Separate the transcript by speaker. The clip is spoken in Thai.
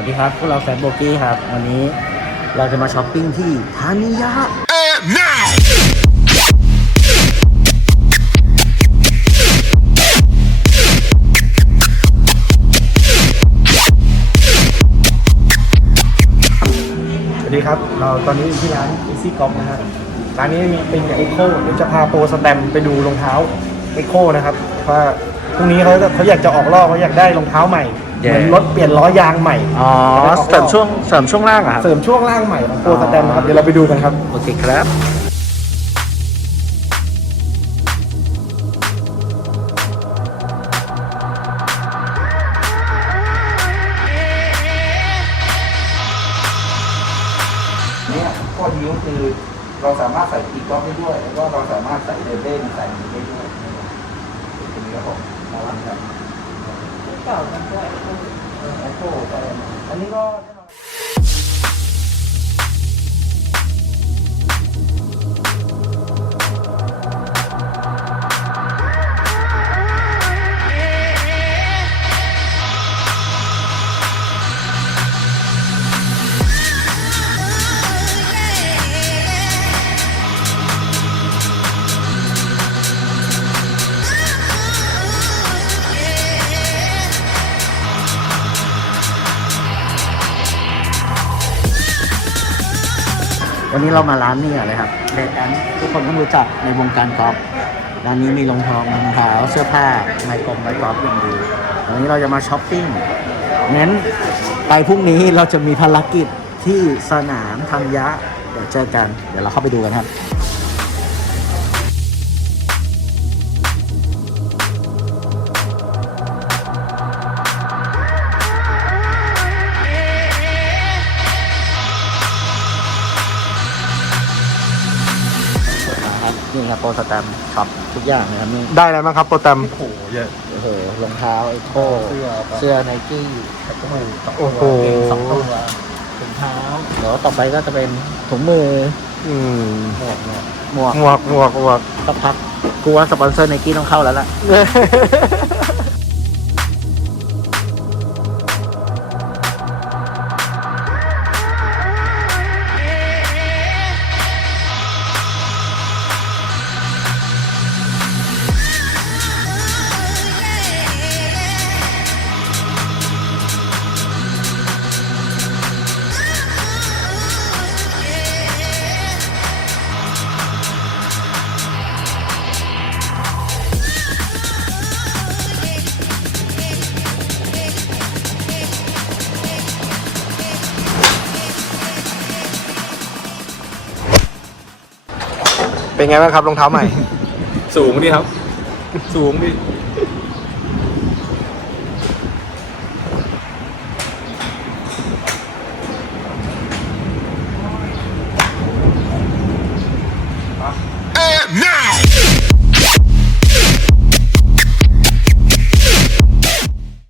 Speaker 1: วัสดีครับพวกเราแฟนโบกี้ครับ วันนี้เราจะมาช้อปปิ้งที่ทานิยะสวัสดีครับ เราตอนนี้อยู่ที่ร้าน Easy Golf นะฮะร้านนี้มีเป็นกับ Echo เดี๋ยวจะพาโปรสแตมไปดูรองเท้า Echo นะครับว่าพรุ่งนี้เขาเขาอยากจะออกรอบเขาอยากได้รองเท้าใหม่ เหมือนรถเปลี่ยนล้อยางใหม่
Speaker 2: อ๋อเสริมช่วงเสริมช่วงล่างอะครับ
Speaker 1: เสริมช่วงล่างใหม่ของโปรสแตมนะครับเดี๋ยวเราไปดูกันครับ
Speaker 2: โอเคครับ
Speaker 1: เนี่ยข้อดีก็คือเราสามารถใส่ตีกอล์ฟได้ด้วย แล้วก็เราสามารถใส่เดินเล่นใส่อะไรได้ด้วยตรงนี้ครับผมน่ารักครับ
Speaker 3: เก่ามันก็ไอ้พวก
Speaker 1: ไอโฟอันนี้ก็แน่นอ วันนี้เรามาร้านนี่อะไรครับเดดแอนทุกคนต้องรู้จักในวงการกอล์ฟร้านนี้มีรองเท้ารองเท้าเสื้อผ้าไม้กลมไม้กอล์ฟอย่างดีวันนี้เราจะมาช้อปปิ้งงั้นไปพรุ่งนี้เราจะมีภารกิจที่สนามธัญญะเดี๋ยวเจอกัน เดี๋ยวเราเข้าไปดูกันครับ นี่ครับโปรสแตมป์ช็อปทุกอย่างนะครับนี่
Speaker 4: ได้อะไรบ้างครับโปรแตม
Speaker 1: โอ้โหเยอะ
Speaker 2: โอ้โหรองเท้าไอโค
Speaker 1: เสื้อ
Speaker 2: เสื้อไนกี้
Speaker 4: โอ้โห
Speaker 2: สองตัวถุงเท้าเดี๋ยวต่อไปก็จะเป็นถุงมือ
Speaker 4: อืม
Speaker 2: หมวกหมวกหมวก
Speaker 4: หมวกหมวกหมวก
Speaker 2: สักพักกูว่าสปอนเซอร์ไนกี้ต้องเข้าแล้วล่ะ
Speaker 4: เป็นไงบ้างครับรองเท้าใหม่
Speaker 5: สูงดีครับ สูงดี